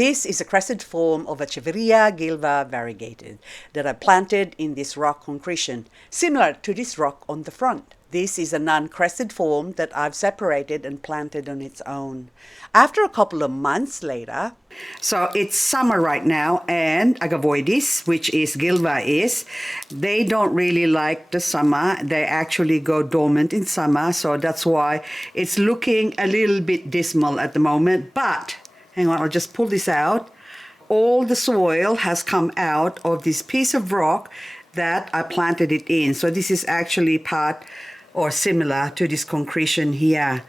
This is a crescent form of Echeveria gilva variegated that I planted in this rock concretion, similar to this rock on the front. This is a non-crescent form that I've separated and planted on its own. After a couple of months later, so it's summer right now, and Agavoides, which is gilva they don't really like the summer. They actually go dormant in summer, so that's why it's looking a little bit dismal at the moment. But, hang on, I'll just pull this out. All the soil has come out of this piece of rock that I planted it in. So this is actually part or similar to this concretion here.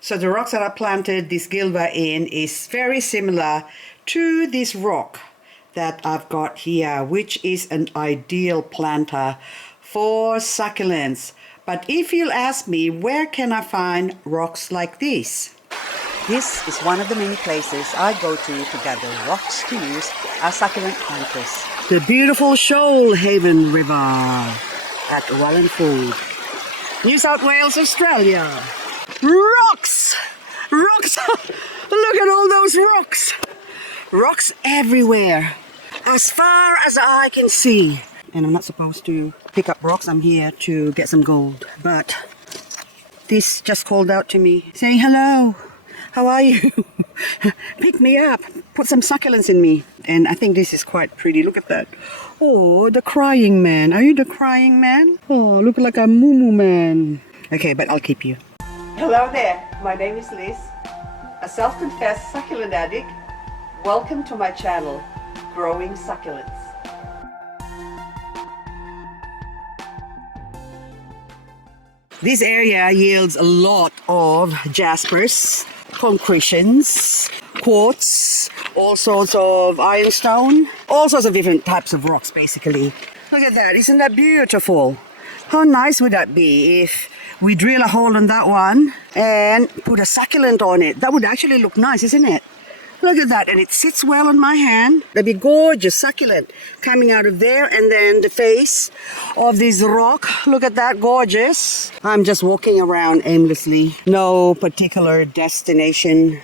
So the rocks that I planted this gilva in is very similar to this rock that I've got here, which is an ideal planter for succulents. But if you'll ask me, where can I find rocks like this? This is one of the many places I go to gather rocks to use as succulent planters. The beautiful Shoalhaven River at Wallingford, New South Wales, Australia. Rocks! Rocks! Look at all those rocks! Rocks everywhere, as far as I can see. And I'm not supposed to pick up rocks. I'm here to get some gold. But this just called out to me, saying, hello, how are you? Pick me up, put some succulents in me. And I think this is quite pretty. Look at that. Oh, the crying man. Are you the crying man? Oh, look like a moo man. Okay, but I'll keep you. Hello there. My name is Liz, a self-confessed succulent addict. Welcome to my channel, Growing Succulents. This area yields a lot of jaspers, concretions, quartz, all sorts of ironstone, all sorts of different types of rocks basically. Look at that, isn't that beautiful? How nice would that be if we drill a hole in that one and put a succulent on it? That would actually look nice, isn't it? Look at that, and it sits well on my hand. That'd be gorgeous succulent coming out of there, and then the face of this rock. Look at that, gorgeous. I'm just walking around aimlessly. No particular destination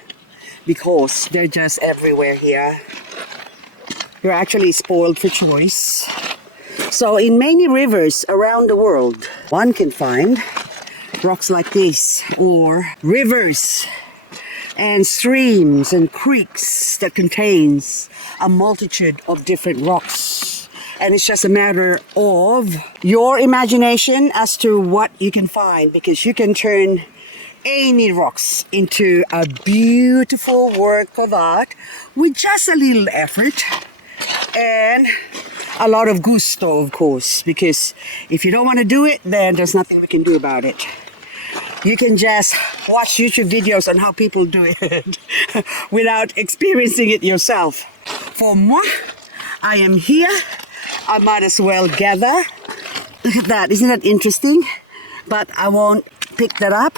because they're just everywhere here. You're actually spoiled for choice. So in many rivers around the world, one can find rocks like this, or rivers and streams and creeks that contains a multitude of different rocks. And it's just a matter of your imagination as to what you can find, because you can turn any rocks into a beautiful work of art with just a little effort and a lot of gusto, of course, because if you don't want to do it, then there's nothing we can do about it. You can just watch YouTube videos on how people do it without experiencing it yourself. For moi, I am here. I might as well gather. Look at that, isn't that interesting? But I won't pick that up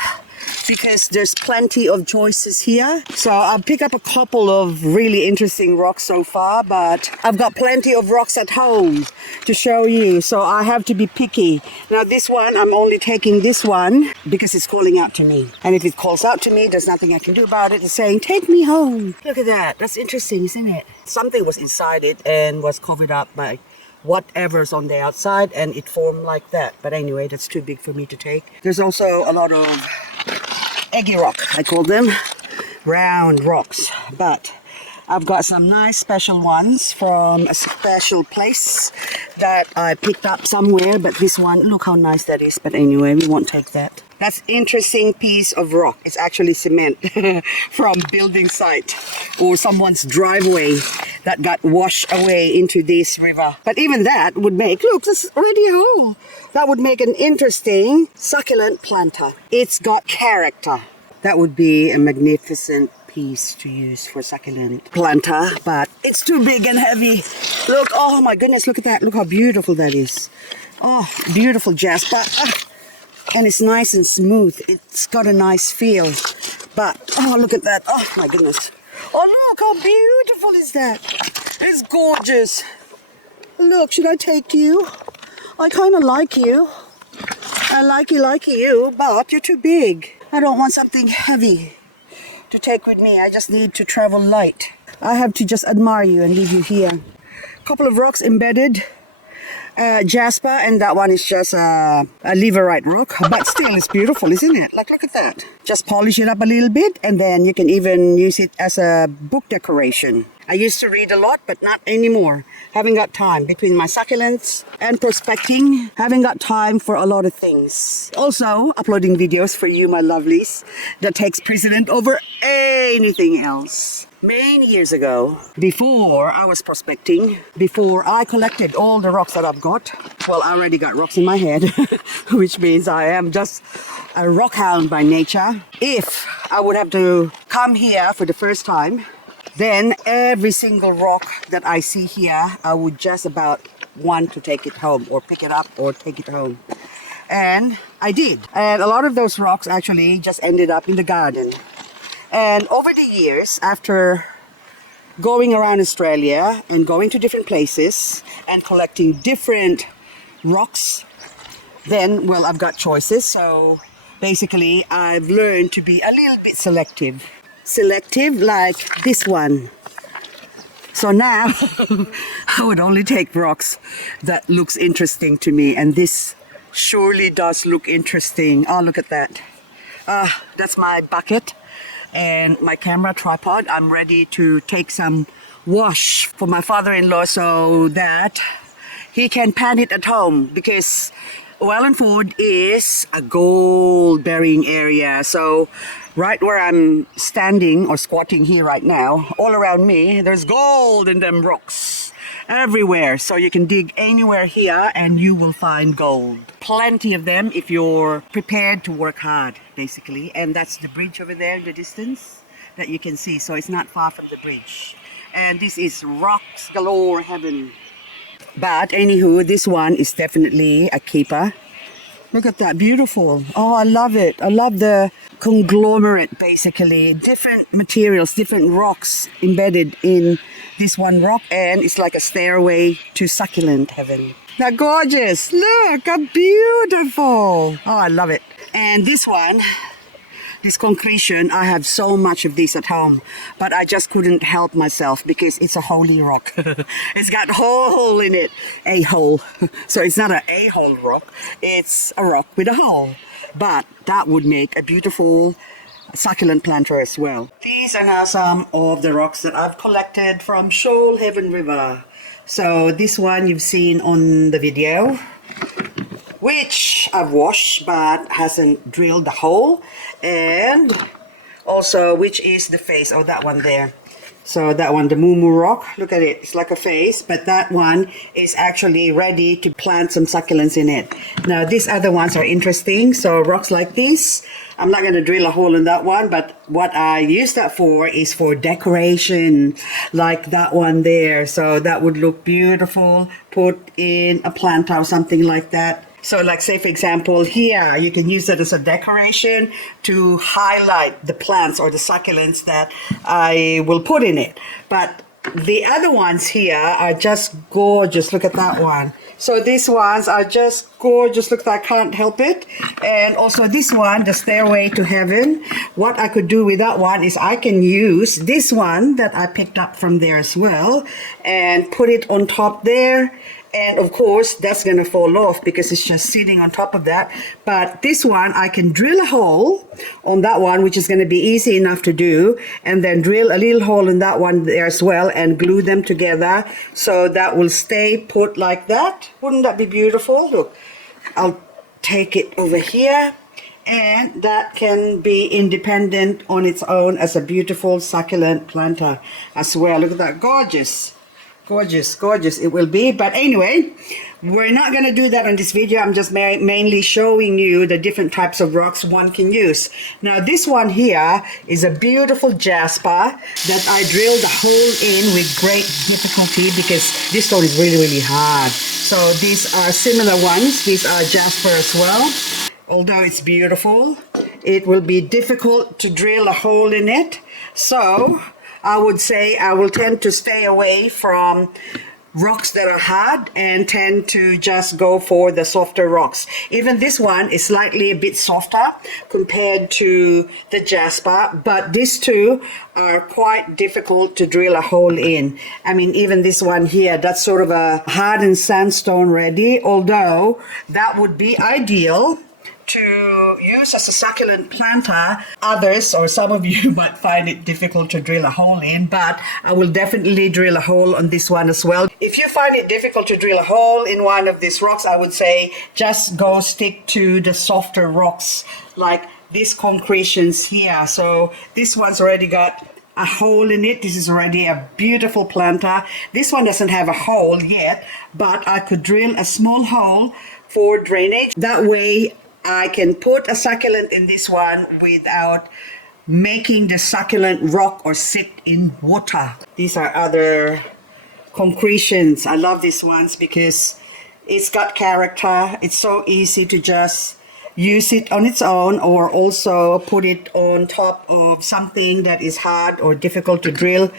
because there's plenty of choices here. So I'll pick up a couple of really interesting rocks so far, but I've got plenty of rocks at home to show you, so I have to be picky. Now this one, I'm only taking this one because it's calling out to me. And if it calls out to me, there's nothing I can do about it. It's saying, take me home. Look at that, that's interesting, isn't it? Something was inside it and was covered up by whatever's on the outside, and it formed like that. But anyway, that's too big for me to take. There's also a lot of eggy rock, I call them, round rocks. But I've got some nice special ones from a special place that I picked up somewhere. But this one, look how nice that is. But anyway, we won't take that. That's interesting piece of rock. It's actually cement from building site or someone's driveway that got washed away into this river. But even that would make, look, there's already a hole. That would make an interesting succulent planter. It's got character. That would be a magnificent piece to use for succulent planter, but it's too big and heavy. Look, oh my goodness, look at that. Look how beautiful that is. Oh, beautiful jasper. And it's nice and smooth. It's got a nice feel. But, oh, look at that. Oh my goodness. Oh, look, how beautiful is that? It's gorgeous. Look, should I take you? I kind of like you. I like you, but you're too big. I don't want something heavy to take with me. I just need to travel light. I have to just admire you and leave you here. Couple of rocks embedded. Jasper, and that one is just a leverite rock, but still it's beautiful, isn't it? Like, look at that. Just polish it up a little bit, and then you can even use it as a book decoration. I used to read a lot, but not anymore. Haven't got time between my succulents and prospecting. Haven't got time for a lot of things. Also, uploading videos for you, my lovelies, that takes precedent over anything else. Many years ago, before I was prospecting, before I collected all the rocks that I've got, well, I already got rocks in my head, which means I am just a rock hound by nature. If I would have to come here for the first time, then every single rock that I see here, I would just about want to take it home or pick it up or take it home. And I did. And a lot of those rocks actually just ended up in the garden. And over the years, after going around Australia and going to different places and collecting different rocks, then, well, I've got choices. So basically, I've learned to be a little bit selective. Selective like this one. So now, I would only take rocks that looks interesting to me. And this surely does look interesting. Oh, look at that. That's my bucket. And my camera tripod. I'm ready to take some wash for my father-in-law so that he can pan it at home, because Wallingford is a gold bearing area. So right where I'm standing or squatting here right now, all around me, there's gold in them rocks everywhere. So you can dig anywhere here and you will find gold. Plenty of them if you're prepared to work hard, basically. And that's the bridge over there in the distance that you can see. So it's not far from the bridge. And this is rocks galore heaven. But anywho, this one is definitely a keeper. Look at that, beautiful. Oh, I love it. I love the conglomerate, basically. Different materials, different rocks embedded in this one rock. And it's like a stairway to succulent heaven. They're gorgeous. Look, how beautiful. Oh, I love it. And this one, this concretion, I have so much of this at home, but I just couldn't help myself because it's a holy rock. It's got a hole in it, a hole. So it's not an a-hole rock, it's a rock with a hole. But that would make a beautiful succulent planter as well. These are now some of the rocks that I've collected from Shoalhaven River. So this one you've seen on the video, which I've washed but hasn't drilled the hole, and also which is the face of that one there. So that one, the Moo Moo rock, look at it, it's like a face, but that one is actually ready to plant some succulents in it. Now these other ones are interesting, so rocks like this, I'm not going to drill a hole in that one, but what I use that for is for decoration, like that one there. So that would look beautiful, put in a planter or something like that. So like say for example here, you can use it as a decoration to highlight the plants or the succulents that I will put in it. But the other ones here are just gorgeous. Look at that one. So these ones are just gorgeous. Look, I can't help it. And also this one, the Stairway to Heaven. What I could do with that one is I can use this one that I picked up from there as well and put it on top there. And of course, that's going to fall off because it's just sitting on top of that. But this one, I can drill a hole on that one, which is going to be easy enough to do. And then drill a little hole in that one there as well and glue them together. So that will stay put like that. Wouldn't that be beautiful? Look, I'll take it over here. And that can be independent on its own as a beautiful succulent planter as well. Look at that, gorgeous. Gorgeous, gorgeous it will be. But anyway, we're not going to do that on this video. I'm just mainly showing you the different types of rocks one can use. Now this one here is a beautiful jasper that I drilled a hole in with great difficulty because this stone is really, really hard. So these are similar ones. These are jasper as well. Although it's beautiful, it will be difficult to drill a hole in it. So I would say I will tend to stay away from rocks that are hard and tend to just go for the softer rocks. Even this one is slightly a bit softer compared to the jasper, but these two are quite difficult to drill a hole in. I mean, even this one here, that's sort of a hardened sandstone ready, although that would be ideal to use as a succulent planter. Others or some of you might find it difficult to drill a hole in, but I will definitely drill a hole on this one as well. If you find it difficult to drill a hole in one of these rocks, I would say just go stick to the softer rocks like these concretions here. So this one's already got a hole in it. This is already a beautiful planter. This one doesn't have a hole yet, but I could drill a small hole for drainage. That way I can put a succulent in this one without making the succulent rock or sit in water. These are other concretions. I love these ones because it's got character. It's so easy to just use it on its own or also put it on top of something that is hard or difficult to drill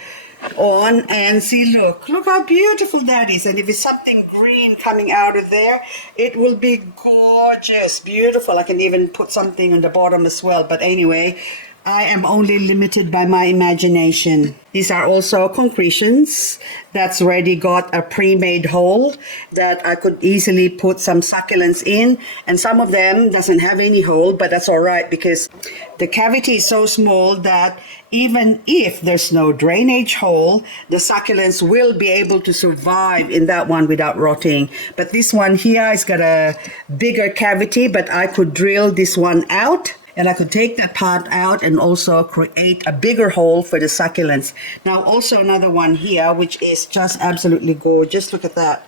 on. And see, look how beautiful that is. And if it's something green coming out of there, it will be gorgeous, beautiful. I can even put something on the bottom as well. But anyway, I am only limited by my imagination. These are also concretions that's already got a pre-made hole that I could easily put some succulents in. And some of them doesn't have any hole, but that's all right because the cavity is so small that even if there's no drainage hole, the succulents will be able to survive in that one without rotting. But this one here has got a bigger cavity, but I could drill this one out. And I could take that part out and also create a bigger hole for the succulents. Now also another one here, which is just absolutely gorgeous. Look at that.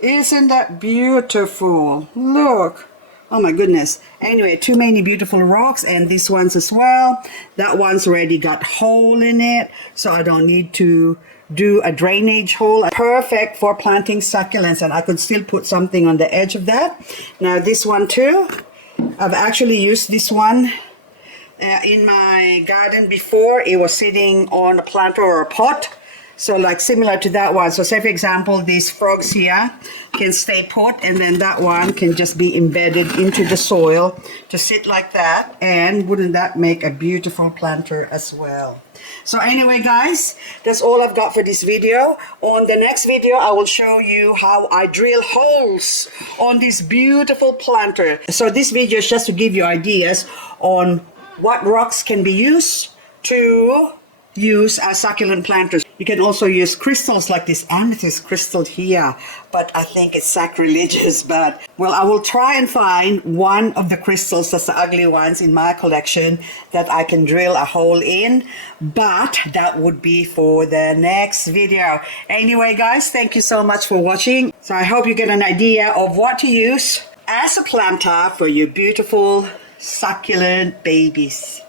Isn't that beautiful? Look. Oh my goodness. Anyway, too many beautiful rocks, and these ones as well. That one's already got hole in it, so I don't need to do a drainage hole. Perfect for planting succulents, and I could still put something on the edge of that. Now this one too. I've actually used this one in my garden before. It was sitting on a planter or a pot. So like similar to that one. So say for example, these frogs here can stay put, and then that one can just be embedded into the soil to sit like that. And wouldn't that make a beautiful planter as well? So anyway, guys, that's all I've got for this video. On the next video, I will show you how I drill holes on this beautiful planter. So this video is just to give you ideas on what rocks can be used to use as succulent planters. You can also use crystals like this amethyst crystal here, but I think it's sacrilegious. But well, I will try and find one of the crystals, that's the ugly ones in my collection, that I can drill a hole in, but that would be for the next video. Anyway, guys, thank you so much for watching. So I hope you get an idea of what to use as a planter for your beautiful succulent babies.